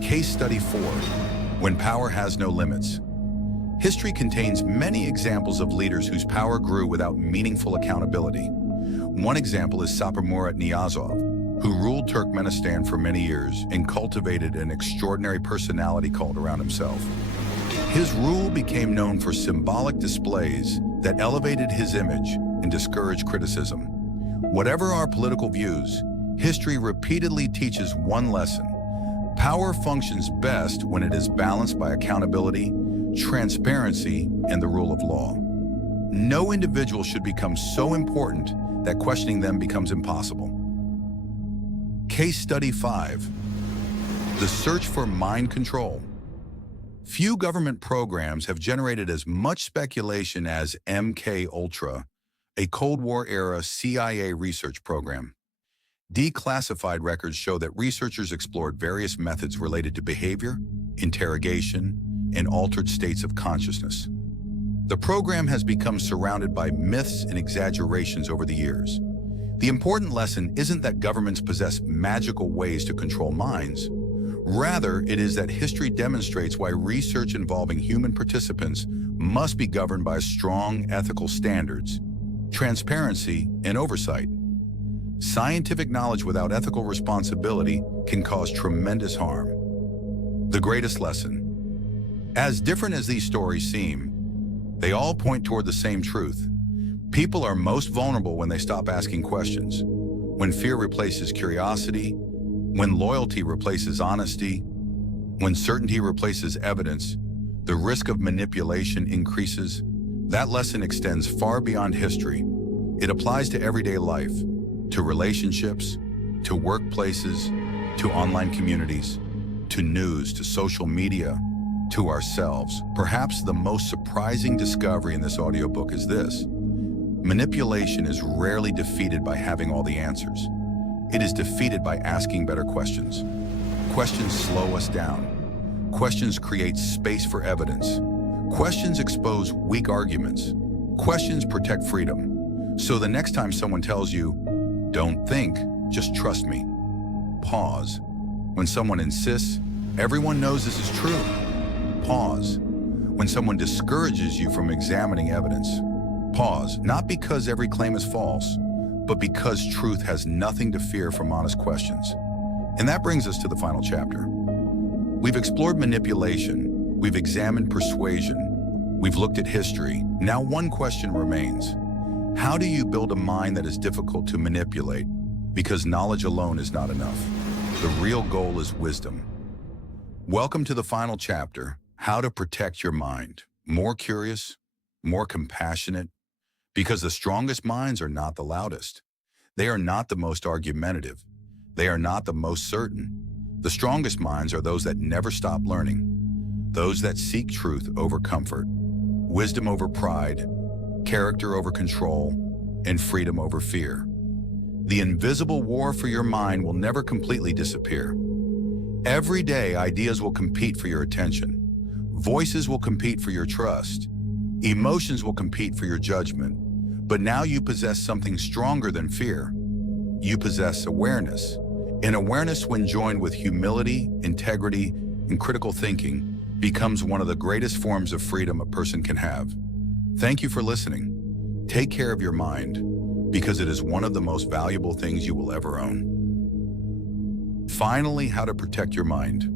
Case Study 4. When Power Has No Limits. History contains many examples of leaders whose power grew without meaningful accountability. One example is Saparmurat Niyazov, who ruled Turkmenistan for many years and cultivated an extraordinary personality cult around himself. His rule became known for symbolic displays that elevated his image and discouraged criticism. Whatever our political views, history repeatedly teaches one lesson. Power functions best when it is balanced by accountability, transparency, and the rule of law. No individual should become so important that questioning them becomes impossible. Case Study 5. The Search for Mind Control. Few government programs have generated as much speculation as MK-Ultra, a Cold War-era CIA research program. Declassified records show that researchers explored various methods related to behavior, interrogation, and altered states of consciousness. The program has become surrounded by myths and exaggerations over the years. The important lesson isn't that governments possess magical ways to control minds. Rather, it is that history demonstrates why research involving human participants must be governed by strong ethical standards, transparency, and oversight. Scientific knowledge without ethical responsibility can cause tremendous harm. The greatest lesson. As different as these stories seem, they all point toward the same truth. People are most vulnerable when they stop asking questions, when fear replaces curiosity, when loyalty replaces honesty, when certainty replaces evidence, the risk of manipulation increases, That lesson extends far beyond history. It applies to everyday life, to relationships, to workplaces, to online communities, to news, to social media, to ourselves. Perhaps the most surprising discovery in this audiobook is this: manipulation is rarely defeated by having all the answers. It is defeated by asking better questions. Questions slow us down. Questions create space for evidence. Questions expose weak arguments. Questions protect freedom. So the next time someone tells you, "Don't think, just trust me," pause. When someone insists, "Everyone knows this is true," pause. When someone discourages you from examining evidence, pause. Not because every claim is false, but because truth has nothing to fear from honest questions. And that brings us to the final chapter. We've explored manipulation, we've examined persuasion, we've looked at history. Now one question remains: how do you build a mind that is difficult to manipulate? Because knowledge alone is not enough. The real goal is wisdom. Welcome to the final chapter: how to protect your mind. More curious, more compassionate, because the strongest minds are not the loudest. They are not the most argumentative. They are not the most certain. The strongest minds are those that never stop learning, those that seek truth over comfort, wisdom over pride, character over control, and freedom over fear. The invisible war for your mind will never completely disappear. Every day, ideas will compete for your attention. Voices will compete for your trust. Emotions will compete for your judgment. But now you possess something stronger than fear. You possess awareness. And awareness, when joined with humility, integrity, and critical thinking, becomes one of the greatest forms of freedom a person can have. Thank you for listening. Take care of your mind, because it is one of the most valuable things you will ever own. Finally, how to protect your mind.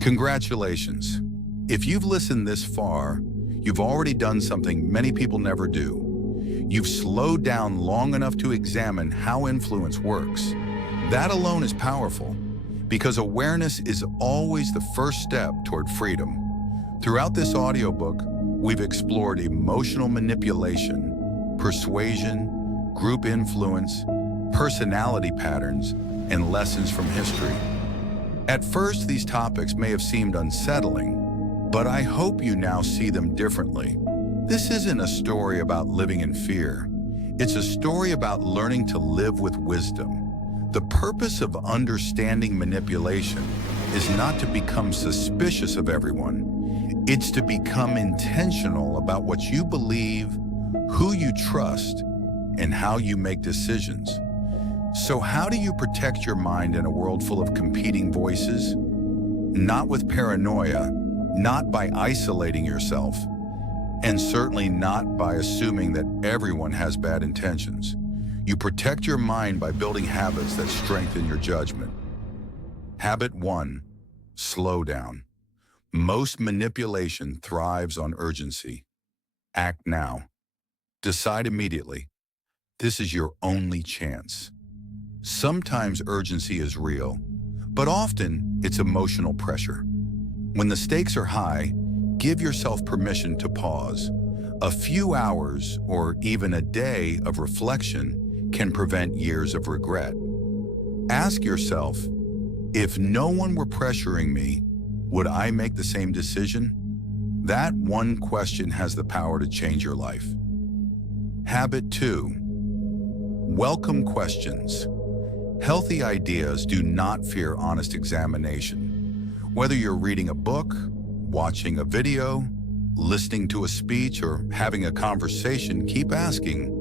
Congratulations. If you've listened this far, you've already done something many people never do. You've slowed down long enough to examine how influence works. That alone is powerful, because awareness is always the first step toward freedom. Throughout this audiobook, we've explored emotional manipulation, persuasion, group influence, personality patterns, and lessons from history. At first, these topics may have seemed unsettling, but I hope you now see them differently. This isn't a story about living in fear. It's a story about learning to live with wisdom. The purpose of understanding manipulation is not to become suspicious of everyone. It's to become intentional about what you believe, who you trust, and how you make decisions. So how do you protect your mind in a world full of competing voices? Not with paranoia, not by isolating yourself, and certainly not by assuming that everyone has bad intentions. You protect your mind by building habits that strengthen your judgment. Habit 1, slow down. Most manipulation thrives on urgency. Act now. Decide immediately. This is your only chance. Sometimes urgency is real, but often it's emotional pressure. When the stakes are high, give yourself permission to pause. A few hours or even a day of reflection can prevent years of regret. Ask yourself, if no one were pressuring me, would I make the same decision? That one question has the power to change your life. Habit 2, welcome questions. Healthy ideas do not fear honest examination. Whether you're reading a book, watching a video, listening to a speech, or having a conversation, keep asking,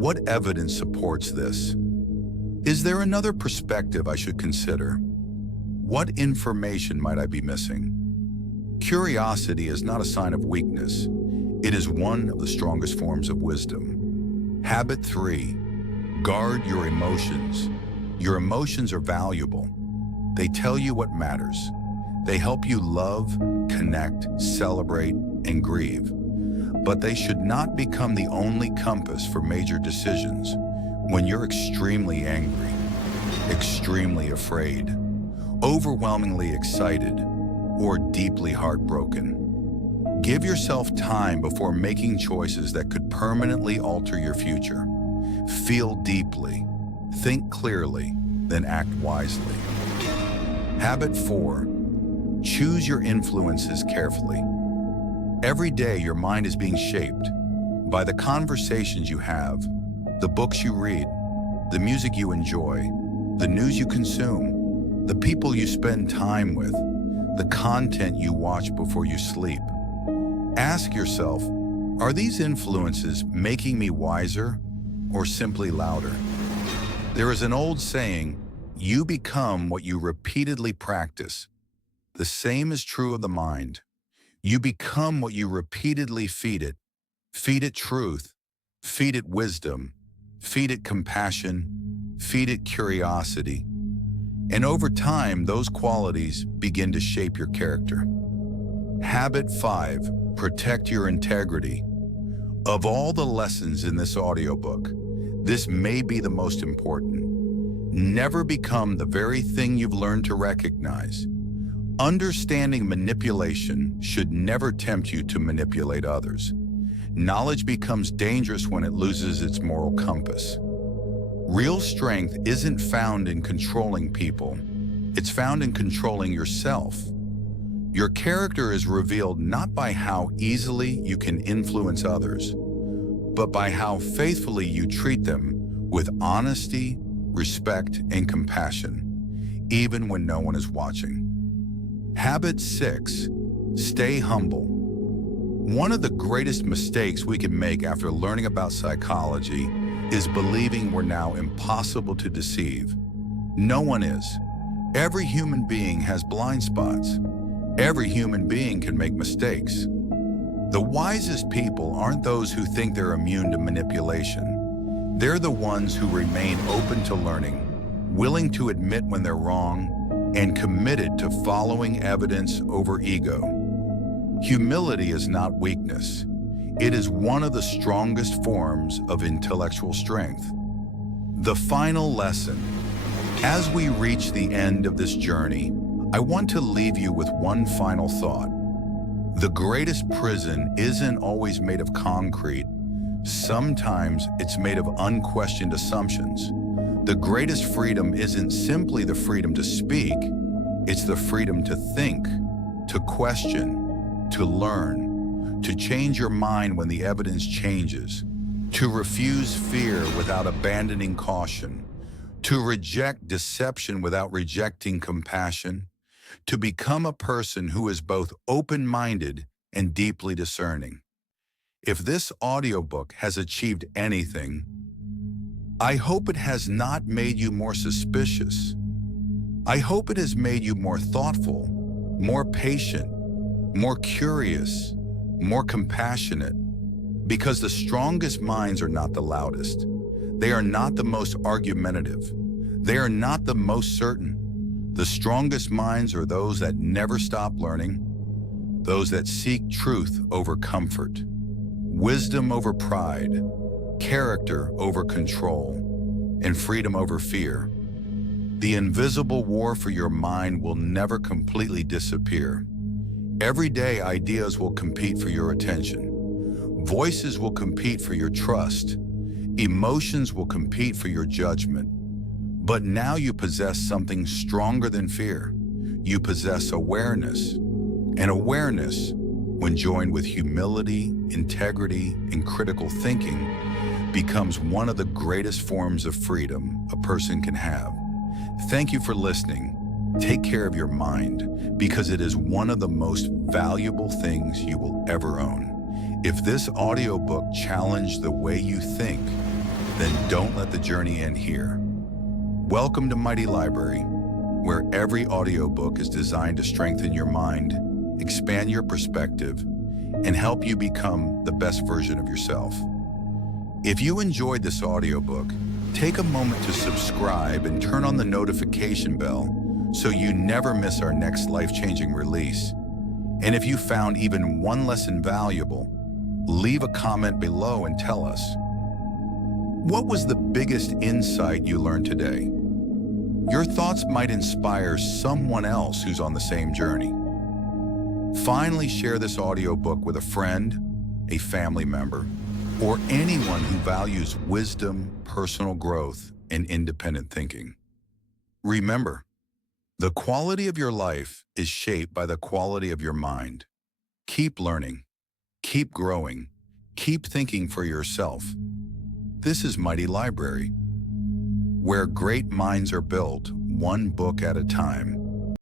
what evidence supports this? Is there another perspective I should consider? What information might I be missing? Curiosity is not a sign of weakness. It is one of the strongest forms of wisdom. Habit 3, guard your emotions. Your emotions are valuable. They tell you what matters. They help you love, connect, celebrate, and grieve. But they should not become the only compass for major decisions. When you're extremely angry, extremely afraid, overwhelmingly excited, or deeply heartbroken, Give yourself time before making choices that could permanently alter your future. Feel deeply, think clearly, then act wisely. Habit 4. Choose your influences carefully. Every day your mind is being shaped by the conversations you have, the books you read, the music you enjoy, the news you consume, the people you spend time with, the content you watch before you sleep. Ask yourself, are these influences making me wiser or simply louder? There is an old saying, you become what you repeatedly practice. The same is true of the mind. You become what you repeatedly feed it. Feed it truth, feed it wisdom, feed it compassion, feed it curiosity. And over time, those qualities begin to shape your character. Habit 5, protect your integrity. Of all the lessons in this audiobook, this may be the most important. Never become the very thing you've learned to recognize. Understanding manipulation should never tempt you to manipulate others. Knowledge becomes dangerous when it loses its moral compass. Real strength isn't found in controlling people. It's found in controlling yourself. Your character is revealed not by how easily you can influence others, but by how faithfully you treat them with honesty, respect, and compassion, even when no one is watching. Habit 6, stay humble. One of the greatest mistakes we can make after learning about psychology is believing we're now impossible to deceive. No one is. Every human being has blind spots. Every human being can make mistakes. The wisest people aren't those who think they're immune to manipulation. They're the ones who remain open to learning, willing to admit when they're wrong, and committed to following evidence over ego. Humility is not weakness. It is one of the strongest forms of intellectual strength. The final lesson. As we reach the end of this journey, I want to leave you with one final thought. The greatest prison isn't always made of concrete. Sometimes it's made of unquestioned assumptions. The greatest freedom isn't simply the freedom to speak, it's the freedom to think, to question, to learn, to change your mind when the evidence changes, to refuse fear without abandoning caution, to reject deception without rejecting compassion, to become a person who is both open-minded and deeply discerning. If this audiobook has achieved anything, I hope it has not made you more suspicious. I hope it has made you more thoughtful, more patient, more curious, more compassionate, because the strongest minds are not the loudest. They are not the most argumentative. They are not the most certain. The strongest minds are those that never stop learning, those that seek truth over comfort, wisdom over pride, character over control, and freedom over fear. The invisible war for your mind will never completely disappear. Every day, ideas will compete for your attention. Voices will compete for your trust. Emotions will compete for your judgment. But now you possess something stronger than fear. You possess awareness. And awareness, when joined with humility, integrity, and critical thinking, becomes one of the greatest forms of freedom a person can have. Thank you for listening. Take care of your mind, because it is one of the most valuable things you will ever own. If this audiobook challenged the way you think, then don't let the journey end here. Welcome to Mighty Library, where every audiobook is designed to strengthen your mind, expand your perspective, and help you become the best version of yourself. If you enjoyed this audiobook, take a moment to subscribe and turn on the notification bell so you never miss our next life-changing release. And if you found even one lesson valuable, leave a comment below and tell us. What was the biggest insight you learned today? Your thoughts might inspire someone else who's on the same journey. Finally, share this audiobook with a friend, a family member, or anyone who values wisdom, personal growth, and independent thinking. Remember, the quality of your life is shaped by the quality of your mind. Keep learning, keep growing, keep thinking for yourself. This is Mighty Library, where great minds are built one book at a time.